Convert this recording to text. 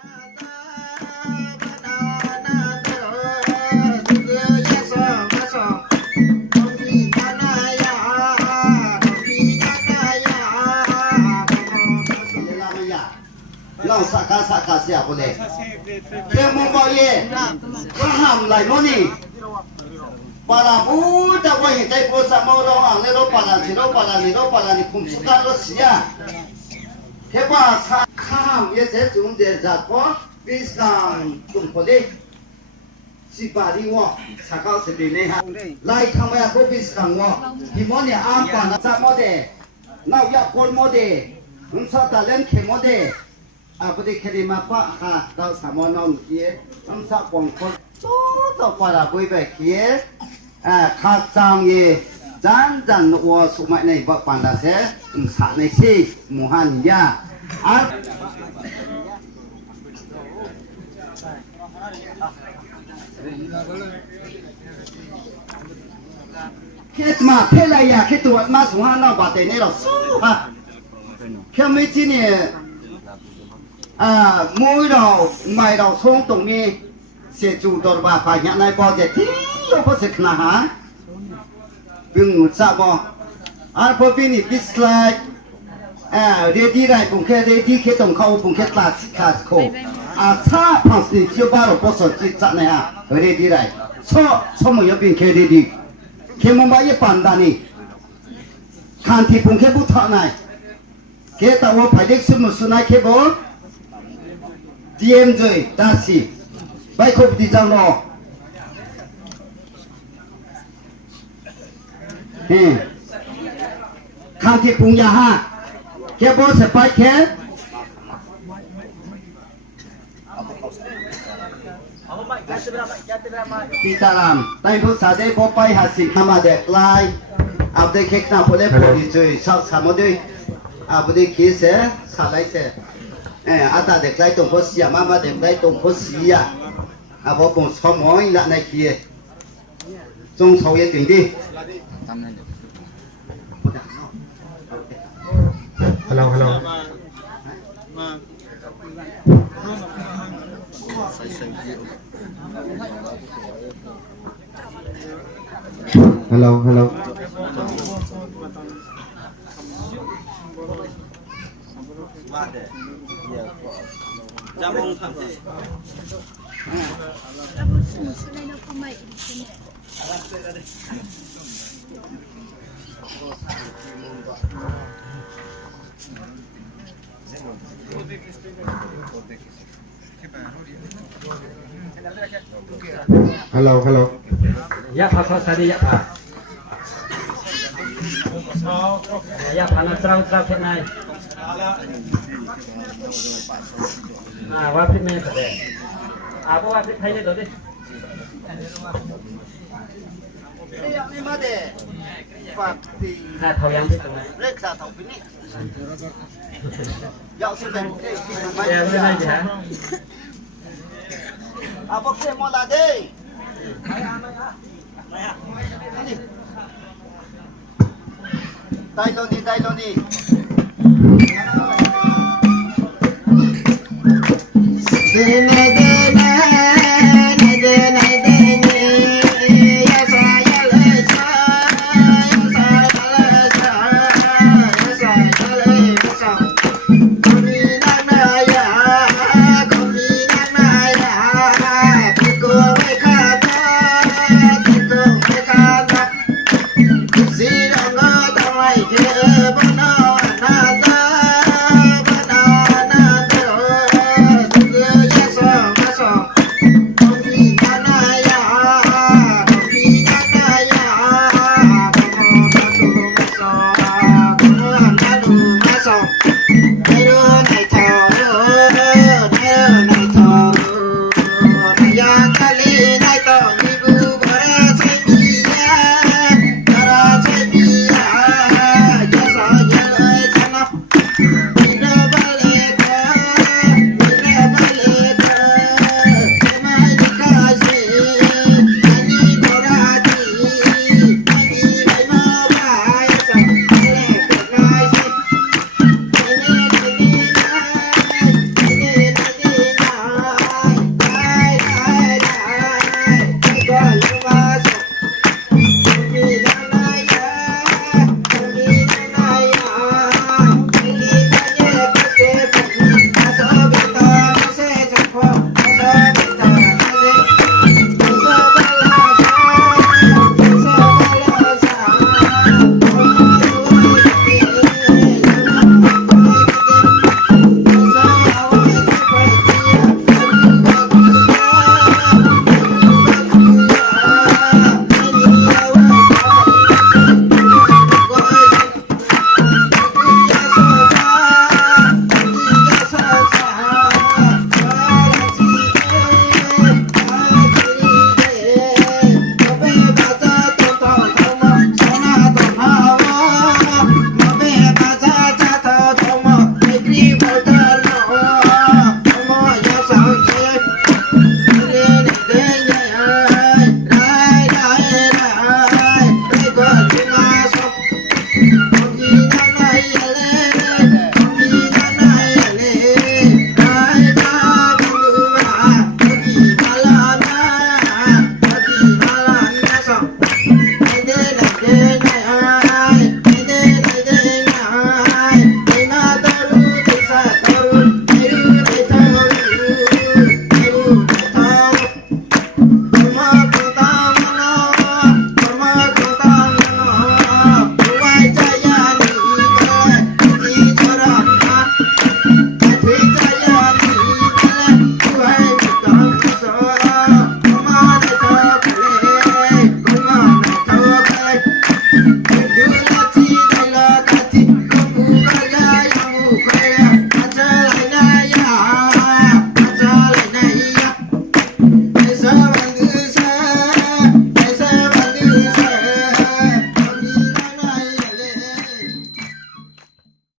เราสักการเสียคนเลยเรื่องมองบอกเย่ก็ห้ามไหลโน่นนี่ปลาบูจะว่าเห็นใจโพสามเราอ่างเลยเราปลาสิเราปลานี่เราปลานี่คุ้มสุดการเราเสียเทว่าข้ามเยเสจุงเดจัดพอพิสกังจุงคนเลยสิบาดีวะสักการสิบนี่ฮะไล่ทำไมพวกพิสกังวะที่มันเนี่ยอ่างปลาจะโมเดน่าอยากคนโมเดมันชอบแต่เล่นเข็มโมเดอาพอดีแค่ดีมาปะค่ะเราสามวันนอนเกี้ยน้ำซักวงคนต่อไปละคุยไปเกี้ยข้าจังยี่จันวัวสุมาในบักปันดาเสสักในซีมูฮันยาคิดมาเพลายาคิดตัวมาสุฮานาบาเตนี่เราสู้ฮะแค่ไม่จีเนี่ยมวยเราไม่เราส่งตรงนี้เสียจูตัวบ้าไปอย่างไรพอจะที่เราพอเสร็จนะฮะพึ่งทราบบ่พอปีนี้พิสไลเรียดีไรผมแค่เรียดีแค่ต้องเข้าผมแค่คลาสโคถ้าพังสิเชื่อบ้าเราพอสนใจจัดเนี่ยเรียดีไรชอบมันยังเป็นแค่เรียดีแค่มันไม่ยปันดานี่คันที่ผมแค่บุตรนายแค่ตัวไปเด็กสมุนสุนัยแค่บ่DM joy dasi baik kau di janglo kanti punya ha ke bos sepai ke di dalam tapi tu saja popai hasil nama dek lai abdek kena boleh pergi joy sama joy abdek kise salai seอาตาเด็กได้ตรงพสีมาเด็กได้ตรงพสีพอผมชอบมอยละในเคียจงเฉาเย็นถึงดิฮัลโหลฮัลโหลฮัลโหลฮัลโหลJamong khamse. Jamong sunai no kamai ini. Halo, halo. Ya, Pak tadi ya, Pak. Ya, panas terang-terang kenai. Wapit mana tadi? Apa wapit kayaknya tadi? Ini ni mana? Wapit. Nah, tahu yang itu. Reksa tahu ini. Yang sudah. Ya, benar aja. Apa kau mau lade? Ini. Tailoni. Ini